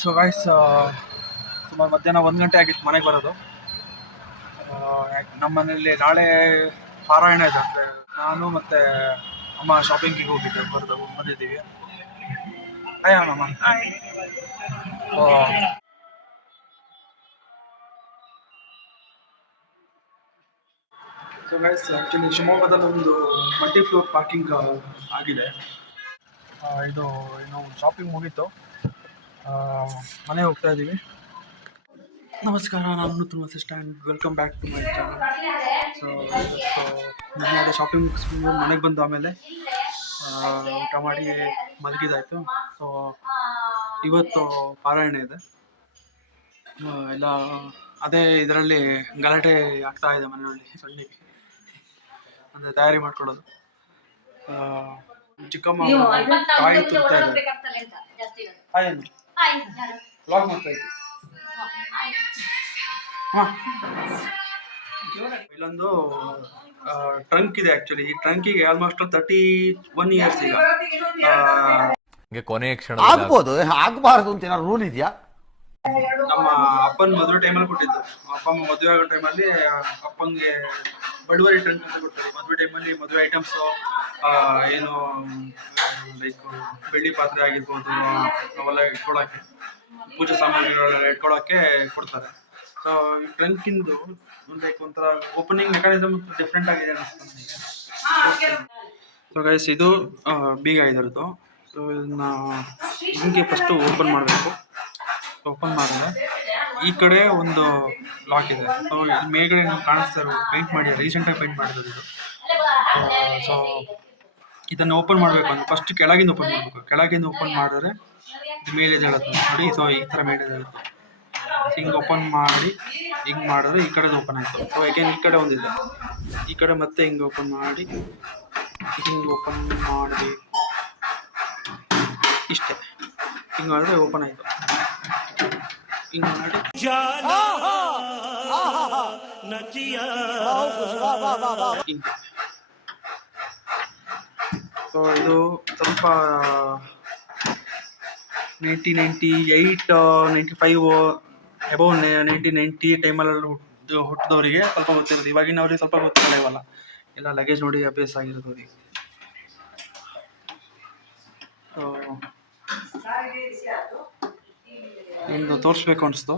So guys, ಸುಮಾರು ಮಧ್ಯಾಹ್ನ 1 ಗಂಟೆ ಆಗಿತ್ತು ಮನೆಗೆ ಬರೋದು. ನಮ್ಮ ಮನೇಲಿ ನಾಳೆ ಪಾರಾಯಣ ಇದೆ. ಅಂದರೆ ನಾನು ಮತ್ತು ಅಮ್ಮ ಶಾಪಿಂಗಿಗೆ ಹೋಗಿದ್ದೆ, ಬಂದಿದ್ದೀವಿ. ಹಾಯ್ ಅಮ್ಮ. ಸೊ ಗೈಸ್, ಆ್ಯಕ್ಚುಲಿ ಶಿವಮೊಗ್ಗದಲ್ಲಿ ಒಂದು ಮಲ್ಟಿ ಫ್ಲೋರ್ ಪಾರ್ಕಿಂಗ್ ಆಗಿದೆ. ಇದು ಏನು ಶಾಪಿಂಗ್ ಮುಗೀತು, ಮನೆಗೆ ಹೋಗ್ತಾ ಇದ್ದೀವಿ. ನಮಸ್ಕಾರ, ನಾನು ತುಂಬ stand. Welcome back to my channel. So ನಾನು ಅದೇ ಶಾಪಿಂಗ್ ಮುಗಿಸ್ಕೊಂಡು ಮನೆಗೆ ಬಂದು ಆಮೇಲೆ ಊಟ ಮಾಡಿ ಮಲಗಿದಾಯಿತು. ಸೊ ಇವತ್ತು ಪಾರಾಯಣ ಇದೆ. ಎಲ್ಲ ಅದೇ ಇದರಲ್ಲಿ ಗಲಾಟೆ ಆಗ್ತಾ ಇದೆ ಮನೆಯಲ್ಲಿ ಸಣ್ಣಗೆ, ಅಂದರೆ ತಯಾರಿ ಮಾಡ್ಕೊಳ್ಳೋದು. ಚಿಕ್ಕಮ್ಮ ಕಾಯಿ ತುರ್ತಾ ಇದೆ. ಕಾಯನ್ನು ಬ್ಲಾಗ್ ಮಾಡ್ತಾ ಇದ್ವಿ. ಇಲ್ಲೊಂದು ಟ್ರಂಕ್ ಇದೆ. ಆಕ್ಚುಲಿ ಈ ಟ್ರಂಕಿಗೆ ಆಲ್ಮೋಸ್ಟ್ 31 ಇಯರ್ಸ್ ಈಗ. ಕೊನೆಯ ಕ್ಷಣ ಆಗ್ಬೋದು, ಆಗ್ಬಾರ್ದು ಅಂತ ಏನಾದ್ರು ರೂಲ್ ಇದೆಯಾ? ನಮ್ಮ ಅಪ್ಪನ ಮದುವೆ ಟೈಮಲ್ಲಿ ಕೊಟ್ಟಿದ್ದು. ಅಪ್ಪಮ್ಮ ಮದುವೆ ಆಗೋ ಟೈಮಲ್ಲಿ ಅಪ್ಪಂಗೆ ಬಡವರಿ ಟ್ರಂಕ್ ಅಂತ ಕೊಡ್ತಾರೆ. ಮದುವೆ ಟೈಮಲ್ಲಿ ಮದುವೆ ಐಟಮ್ಸ್ ಏನು ಲೈಕ್ ಬೆಳ್ಳಿ ಪಾತ್ರೆ ಆಗಿರ್ಬೋದು, ಅವೆಲ್ಲ ಇಟ್ಕೊಳ್ಳೋಕ್ಕೆ, ಪೂಜೆ ಸಾಮಗ್ರಿಗಳೆಲ್ಲ ಇಟ್ಕೊಳ್ಳೋಕ್ಕೆ ಕೊಡ್ತಾರೆ. ಸೊ ಈ ಟ್ರಂಕಿಂದು ಲೈಕ್ ಒಂಥರ ಓಪನಿಂಗ್ ಮೆಕ್ಯಾನಿಸಮ್ ಡಿಫ್ರೆಂಟ್ ಆಗಿದೆ ಅನಿಸ್ತದೆ. ಸೊ ಗೈಸ್, ಇದು ಬೀಗ ಇದರದ್ದು. ಸೊ ಇದನ್ನ ಹಿಂಗೆ ಫಸ್ಟು ಓಪನ್ ಮಾಡಬೇಕು. ಓಪನ್ ಮಾಡಿದ್ರೆ ಈ ಕಡೆ ಒಂದು ಲಾಕ್ ಇದೆ. ಸೊ ಇದು ಮೇಲ್ಗಡೆ ನೀವು ಕಾಣಿಸ್ತಾ ಇರೋ ಪೇಂಟ್ ಮಾಡಿ, ರೀಸೆಂಟಾಗಿ ಪೇಂಟ್ ಮಾಡಿರೋದು ಇದು. ಸೊ ಇದನ್ನು ಓಪನ್ ಮಾಡಬೇಕು ಅಂದ್ರೆ ಫಸ್ಟ್ ಕೆಳಗಿಂದ ಓಪನ್ ಮಾಡಬೇಕು. ಕೆಳಗಿಂದ ಓಪನ್ ಮಾಡಿದ್ರೆ ಮೇಲೆ ಹೇಳುತ್ತೆ ನೋಡಿ. ಸೊ ಈ ಥರ ಮೇಲೆ ಹೇಳುತ್ತೆ. ಹಿಂಗೆ ಓಪನ್ ಮಾಡಿ ಹಿಂಗೆ ಮಾಡಿದ್ರೆ ಈ ಕಡೆದು ಓಪನ್ ಆಯಿತು. ಸೊ ಅಗೇನ್ ಈ ಕಡೆ ಒಂದಿದೆ, ಈ ಕಡೆ ಮತ್ತೆ ಹಿಂಗೆ ಓಪನ್ ಮಾಡಿ ಹಿಂಗೆ ಓಪನ್ ಮಾಡಿ ಇಷ್ಟೇ ಹಿಂಗೆ ಮಾಡಿದ್ರೆ ಓಪನ್ ಆಯಿತು. ಹಿಂಗೆ ಮಾಡಿ ಹಿಂಗೆ. ಸೊ ಇದು ಸ್ವಲ್ಪ 1998 95 ಅಬೌವ್ 1990 ಟೈಮಲ್ಲಿ ಹುಟ್ಟಿದವರಿಗೆ ಸ್ವಲ್ಪ ಗೊತ್ತಿರೋದು. ಇವಾಗಿನವ್ರಿಗೆ ಸ್ವಲ್ಪ ಗೊತ್ತಿರಲ್ಲ ಇವೆಲ್ಲ. ಎಲ್ಲ ಲಗೇಜ್ ನೋಡಿ ಅಭ್ಯಾಸ ಆಗಿರೋದು ಅವರಿಗೆ. ನಿಮ್ದು ತೋರಿಸ್ಬೇಕು ಅನಿಸ್ತು.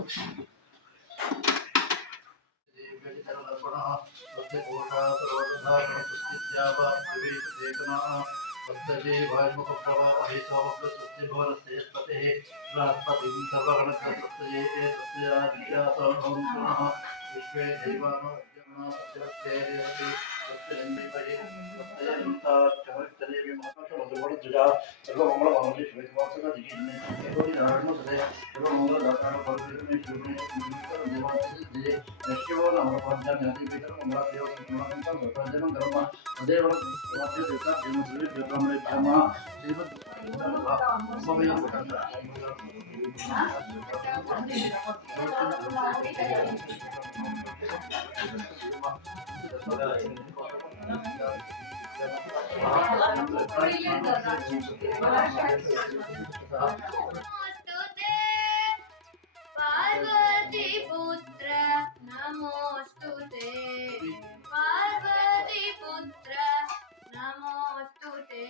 पार्वती पुत्र नमोस्तुते, पार्वती पुत्र नमोस्तुते,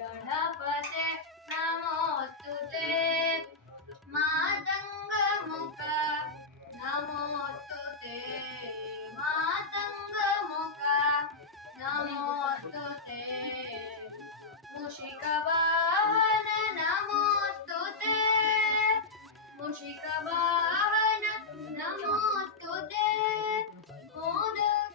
गणपते नमोस्तुते, मातंग मुख नमोस्तुते, मातंग मुख नमोस्तुते, मूषिकवाहन नमोस्तुते, मूषिकवाहन नमोस्तुते, मोदक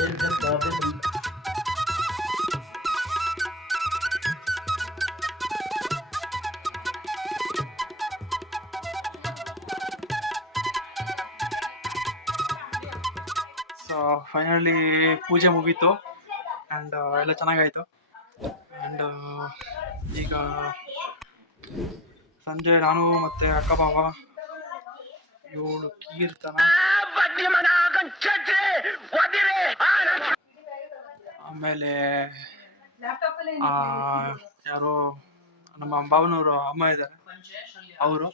ಸೊ ಫೈನಲಿ ಪೂಜೆ ಮುಗೀತು ಆ್ಯಂಡ್ ಎಲ್ಲ ಚೆನ್ನಾಗಾಯಿತು ಆ್ಯಂಡ್ ಈಗ ಸಂಜೆ ನಾನು ಮತ್ತು ಅಕ್ಕ ಬಾವ ಇವಳು ಕೀರ್ತನ ಆಮೇಲೆ ಯಾರೋ ನಮ್ಮ ಭಾವನವರು ಅಮ್ಮ ಇದ್ದಾರೆ ಅವರು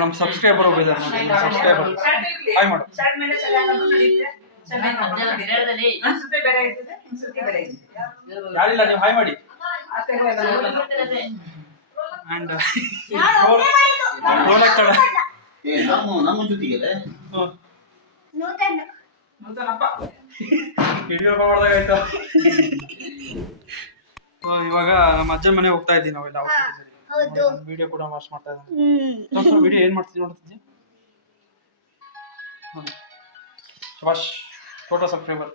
ನಮ್ಮ ಸಬ್ಸ್ಕ್ರೈಬರ್ ಒಬ್ಬಿದ್ದಾರೆ ಸಬ್ಸ್ಕ್ರೈಬರ್ ಹಾಯ್ ಮಾಡು ಯಾರಿಲ್ಲ ನೀವು ಹಾಯ್ ಮಾಡಿ ಆ್ಯಂಡ್ ರೋಲ್ ಆಗ್ತಾಳೆ ನಮ್ಮ ಜೊತೆಗೆ ವಿಡಿಯೋ ಮಾಡಿದಾಗ ಆಯ್ತು ಇವಾಗ ನಮ್ಮ ಅಜ್ಜನ ಮನೆ ಹೋಗ್ತಾ ಇದ್ದೀವಿ ನಾವೆಲ್ಲ ವಿಡಿಯೋ ಕೂಡ ವಾಚ್ ಮಾಡ್ತಾ ಇದ್ದೀನಿ ವಿಡಿಯೋ ಏನ್ ಮಾಡ್ತೀವಿ ನೋಡ್ತಿದ್ವಿ ಶಬಾಷ್ ಟೋಟಲ್ ಸಬ್ಸ್ಕ್ರೈಬರ್